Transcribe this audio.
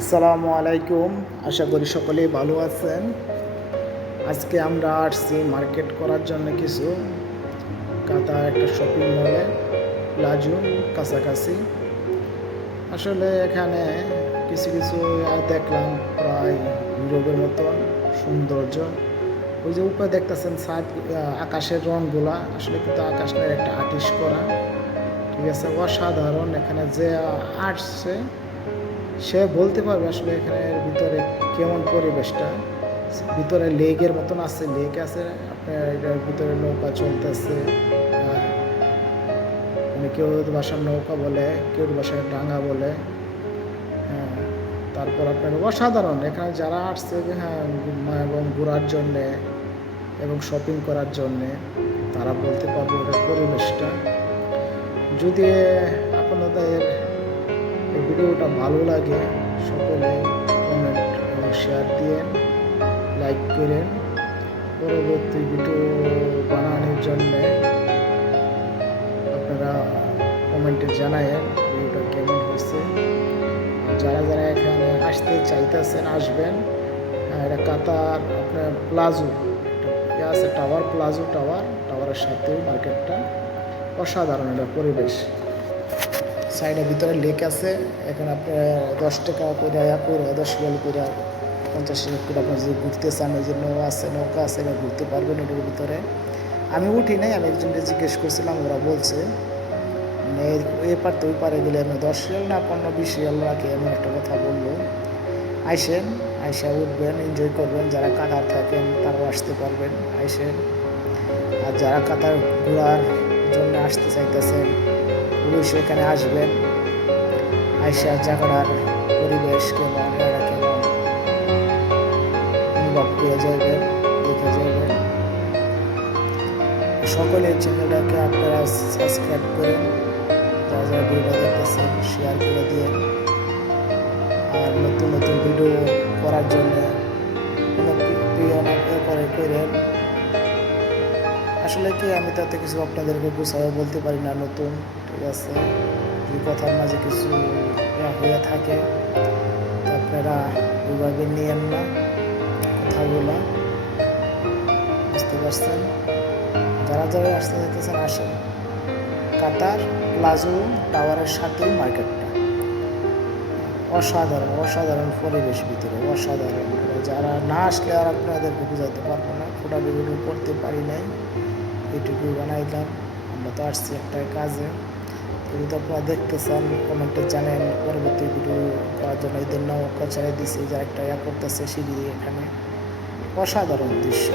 আসসালামু আলাইকুম। আশা করি সকলেই ভালো আছেন। আজকে আমরা আসছি মার্কেট করার জন্য কিছু কাতা একটা শপিং মলে প্লাজো কাছাকাছি। আসলে এখানে কিছু কিছু দেখলাম প্রায় ইউরোপের মতন সৌন্দর্য। ওই যে উপরে দেখতেছেন ছাদ, আকাশের রঙগুলা আসলে কিন্তু আকাশের একটা আর্টিস্ট করা, ঠিক আছে, অসাধারণ। এখানে যে আসছে সে বলতে পারবে আসলে এখানের ভিতরে কেমন পরিবেশটা। ভিতরে লেকের মতন আছে, লেক আছে, আপনার এটার ভিতরে নৌকা চলতেছে। মানে কেউ বাসার নৌকা বলে, কেউ বাসায় ডাঙ্গা বলে। হ্যাঁ, তারপর আপনার অসাধারণ এখানে যারা আসছে, হ্যাঁ, এবং ঘোরার জন্যে এবং শপিং করার জন্যে তারা বলতে পারবে ওটার পরিবেশটা। যদি আপনাদের এই ভিডিওটা ভালো লাগে সকলে কমেন্ট এবং শেয়ার দিয়েন, লাইক করেন। পরবর্তী ভিডিও বানানোর জন্যে আপনারা কমেন্টে জানায়েন ভিডিওটা কেমন হয়েছে। যারা যারা এখানে আসতে চাইতেছেন আসবেন। এটা কাতার আপনার প্লাজো একটা আছে, টাওয়ার প্লাজো, টাওয়ারের সাথে মার্কেটটা অসাধারণ একটা পরিবেশ। সাইডের ভিতরে লেক আছে। এখানে আপনার 10 টাকা করে 10 রিয়াল করে 50 রিয়াল করে আপনার যদি ঘুরতে চান, ওই যে নৌকা আছে, এটা ঘুরতে পারবেন এটার ভিতরে। আমি উঠি নাই, আমি একজনকে জিজ্ঞেস করছিলাম, ওরা বলছে মানে এ পার তো ওই পারে গেলে আমি 10 রিয়াল না 15-20 রিয়াল রাখি, এমন একটা কথা বললো। আইসা উঠবেন, এনজয় করবেন। যারা কাতার থাকেন তারাও আসতে পারবেন, আইসেন। আর যারা কাতার ঘোরার জন্য আসতে চাইতেছেন অবশ্যই এখানে আসবেন। আইসা জায়গাটার পরিবেশ কেমন, এটা কেমন অনুভব করে যাবেন, দেখে যাবেন। সকলের চ্যানেলটাকে আপনারা সাবস্ক্রাইব করেন, যারা যারা ভিডিও দেখতেছেন শেয়ার করে দিন। আর নতুন নতুন ভিডিও করার জন্য কোনো প্রিয় না করেন। আসলে কি আমি তাতে কিছু আপনাদেরকে গুছাইও বলতে পারি না, নতুন, ঠিক আছে। যদি কথার মাঝে কিছু হয়ে থাকে তো আপনারা ওইভাবে নিয়েন না কথাগুলো, বুঝতে পারছেন। যারা যারা আসতে যেতেছেন আসেন। কাতার প্লাজো টাওয়ারের সাথেই মার্কেটটা অসাধারণ পরিবেশ, ভিতরে অসাধারণ। যারা না আসলে আর আপনাদেরকে বুঝাইতে পারবো না, ফোটা ভিডিও করতে পারি নাই, এইটুকু বানাইলাম। আমরা তো আসছি একটা কাজে। যদি তো আপনারা দেখতে চান কমেন্টে জানেন, পরবর্তী ভিডিও করার জন্য এদের নৌকা ছেড়ে দিছি, যারা একটা করতেছে সিঁড়ি, এখানে অসাধারণ দৃশ্য।